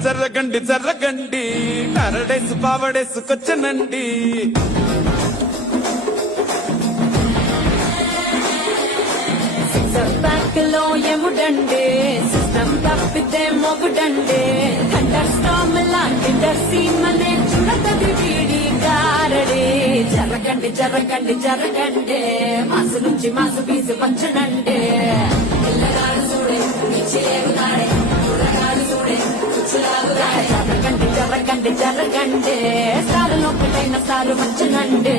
జర్రగండి జర్రగండి కరడేసు పావడేసుకొచ్చనండి back లో ఎముడండి system తప్పితే Mogudandi thunder Storm లాంటి సీమనే చుడతది వీడి గారడి జరగండి జరగండి జరగండి మాసు నుంచి మాసు పీసు పంచనండి పిల్లగాడు చూడే పిచ్చిలేగుతాడే పిల్లగాడు చూడే జరగండి జరగండి జరగండి సారు నొక్కటైన సారు పంచనండి